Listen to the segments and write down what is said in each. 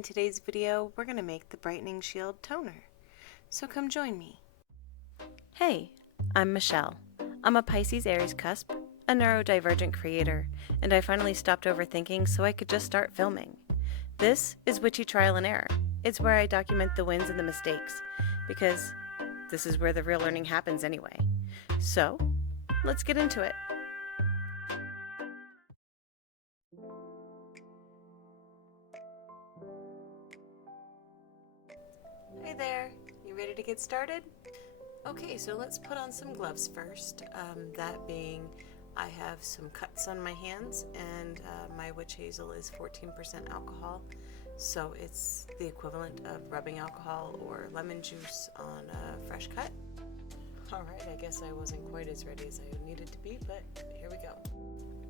In today's video, we're going to make the Brightening Shield Toner. So come join me. Hey, I'm Michelle. I'm a Pisces Aries cusp, a neurodivergent creator, and I finally stopped overthinking so I could just start filming. This is Witchy Trial and Error. It's where I document the wins and the mistakes, because this is where the real learning happens anyway. So, let's get into it. Hey there, you ready to get started? Okay, so let's put on some gloves first. That being, I have some cuts on my hands, and my witch-hazel is 14% alcohol, so it's the equivalent of rubbing alcohol or lemon juice on a fresh cut. Alright, I guess I wasn't quite as ready as I needed to be, but here we go.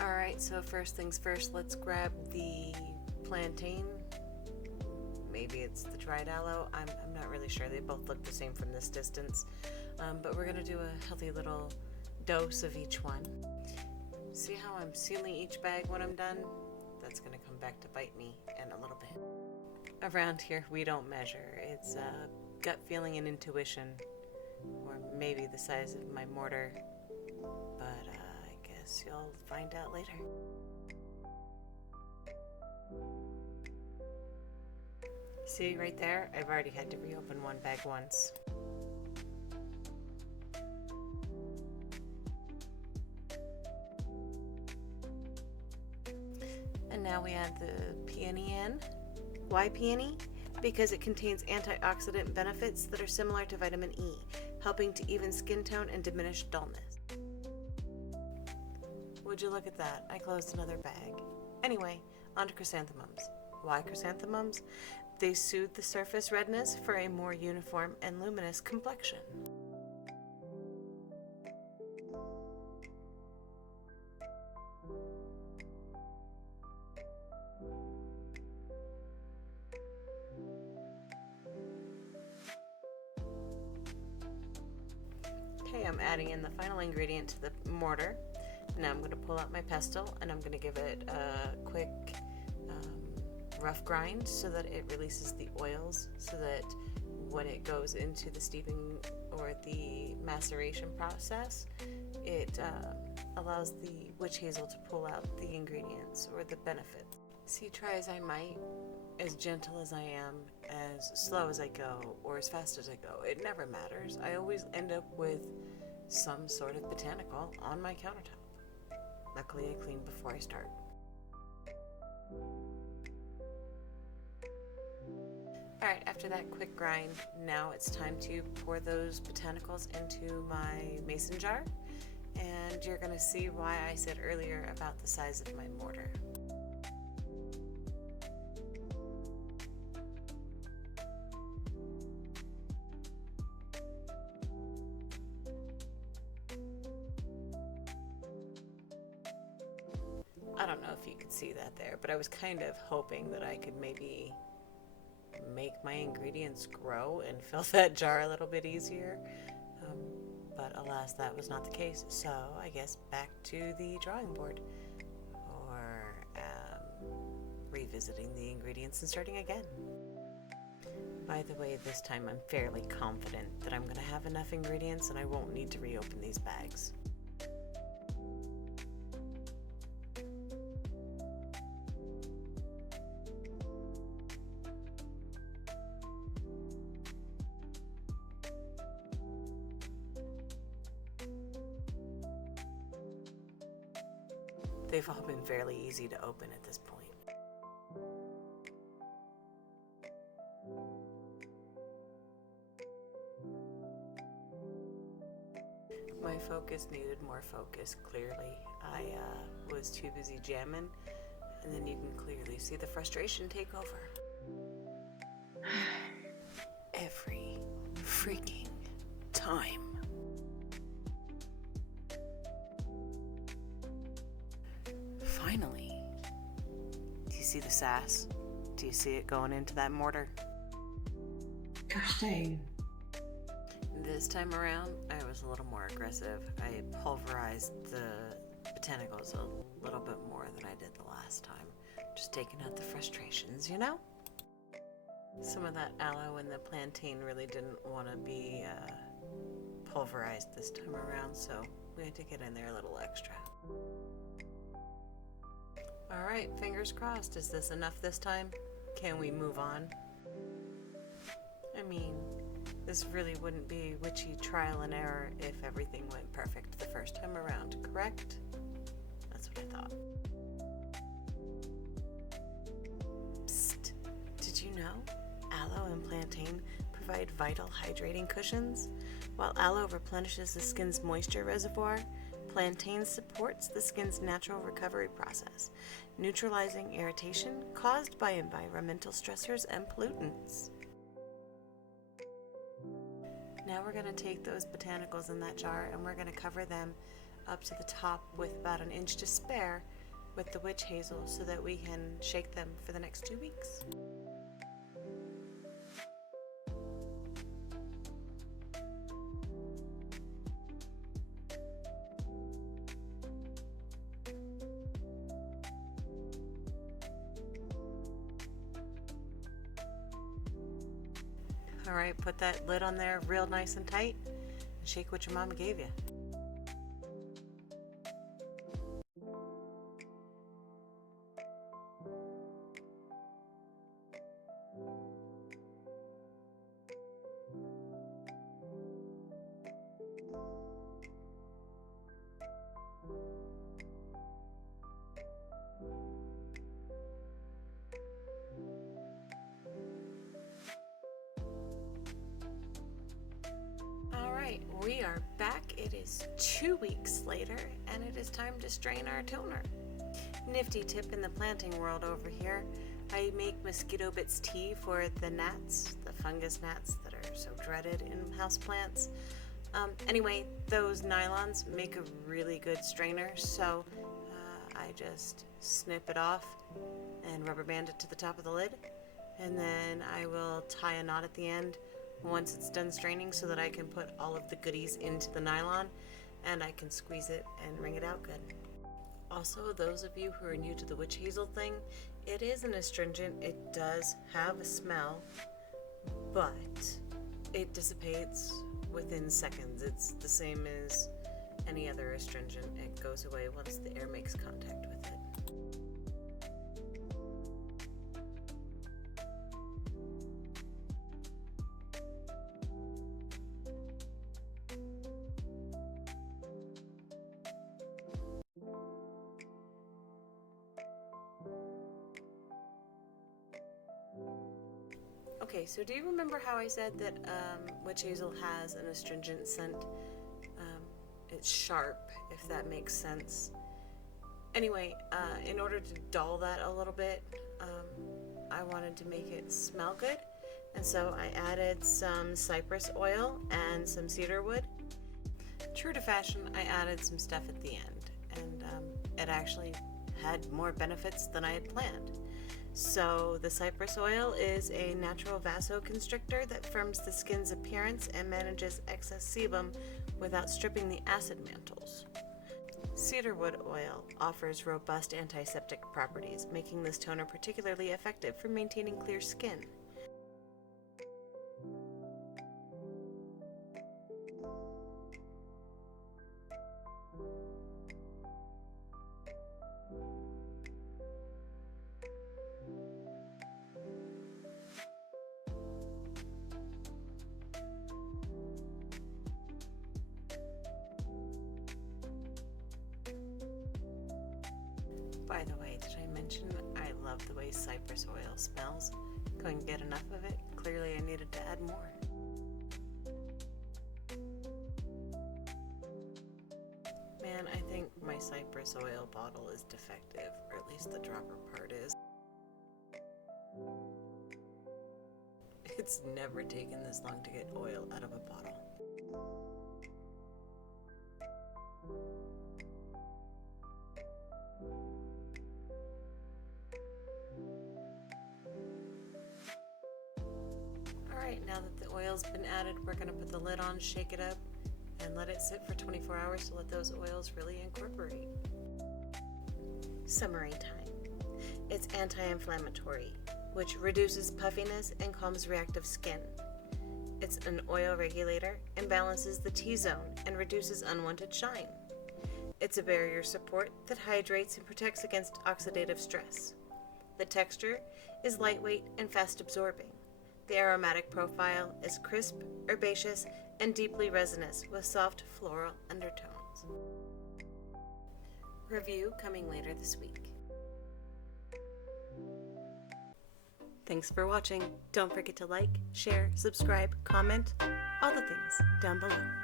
Alright, so first things first, let's grab the plantain. Maybe it's the dried aloe. I'm not really sure. They both look the same from this distance. But we're going to do a healthy little dose of each one. See how I'm sealing each bag when I'm done? That's going to come back to bite me in a little bit. Around here, we don't measure. It's gut feeling and intuition. Or maybe the size of my mortar. But I guess you'll find out later. See right there? I've already had to reopen one bag once. And now we add the peony in. Why peony? Because it contains antioxidant benefits that are similar to vitamin E, helping to even skin tone and diminish dullness. Would you look at that? I closed another bag. Anyway, on to chrysanthemums. Why chrysanthemums? They soothe the surface redness for a more uniform and luminous complexion. Okay, I'm adding in the final ingredient to the mortar. Now I'm going to pull out my pestle and I'm going to give it a quick rough grind so that it releases the oils, so that when it goes into the steeping or the maceration process, it allows the witch hazel to pull out the ingredients or the benefit. See, try as I might, as gentle as I am, as slow as I go, or as fast as I go, it never matters. I always end up with some sort of botanical on my countertop. Luckily, I clean before I start. Alright, after that quick grind, now it's time to pour those botanicals into my mason jar, and you're going to see why I said earlier about the size of my mortar. I don't know if you could see that there, but I was kind of hoping that I could maybe make my ingredients grow and fill that jar a little bit easier, but alas, that was not the case. So I guess back to the drawing board, or revisiting the ingredients and starting again. By the way, this time I'm fairly confident that I'm going to have enough ingredients and I won't need to reopen these bags. They've all been fairly easy to open at this point. My focus needed more focus, clearly. I was too busy jamming, and then you can clearly see the frustration take over. Every freaking time. Finally. Do you see the sass? Do you see it going into that mortar? Gosh dang. This time around, I was a little more aggressive. I pulverized the botanicals a little bit more than I did the last time. Just taking out the frustrations, you know? Some of that aloe and the plantain really didn't want to be pulverized this time around, so we had to get in there a little extra. Alright, fingers crossed. Is this enough this time? Can we move on? I mean, this really wouldn't be witchy trial and error if everything went perfect the first time around, correct? That's what I thought. Psst! Did you know? Aloe and plantain provide vital hydrating cushions. While aloe replenishes the skin's moisture reservoir, plantain supports the skin's natural recovery process, neutralizing irritation caused by environmental stressors and pollutants. Now we're going to take those botanicals in that jar and we're going to cover them up to the top with about an inch to spare with the witch hazel so that we can shake them for the next 2 weeks. Alright, put that lid on there real nice and tight and shake what your mama gave you. We are back. It is 2 weeks later and it is time to strain our toner. Nifty tip in the planting world over here. I make mosquito bits tea for the gnats, the fungus gnats that are so dreaded in houseplants. Anyway, those nylons make a really good strainer, so I just snip it off and rubber band it to the top of the lid, and then I will tie a knot at the end once it's done straining so that I can put all of the goodies into the nylon and I can squeeze it and wring it out good. Also, those of you who are new to the witch hazel thing, it is an astringent. It does have a smell, but it dissipates within seconds. It's the same as any other astringent. It goes away once the air makes contact with it. Okay, so do you remember how I said that witch hazel has an astringent scent? It's sharp, if that makes sense. Anyway, in order to dull that a little bit, I wanted to make it smell good, and so I added some cypress oil and some cedar wood. True to fashion, I added some stuff at the end, and it actually had more benefits than I had planned. So the cypress oil is a natural vasoconstrictor that firms the skin's appearance and manages excess sebum without stripping the acid mantles. Cedarwood oil offers robust antiseptic properties, making this toner particularly effective for maintaining clear skin. By the way, did I mention I love the way cypress oil smells? Couldn't get enough of it. Clearly I needed to add more. Man, I think my cypress oil bottle is defective, or at least the dropper part is. It's never taken this long to get oil out of a bottle. Alright, now that the oil's been added, we're going to put the lid on, shake it up, and let it sit for 24 hours to let those oils really incorporate. Summary time. It's anti-inflammatory, which reduces puffiness and calms reactive skin. It's an oil regulator and balances the T-zone and reduces unwanted shine. It's a barrier support that hydrates and protects against oxidative stress. The texture is lightweight and fast absorbing. The aromatic profile is crisp, herbaceous, and deeply resinous with soft floral undertones. Review coming later this week. Thanks for watching. Don't forget to like, share, subscribe, comment, all the things down below.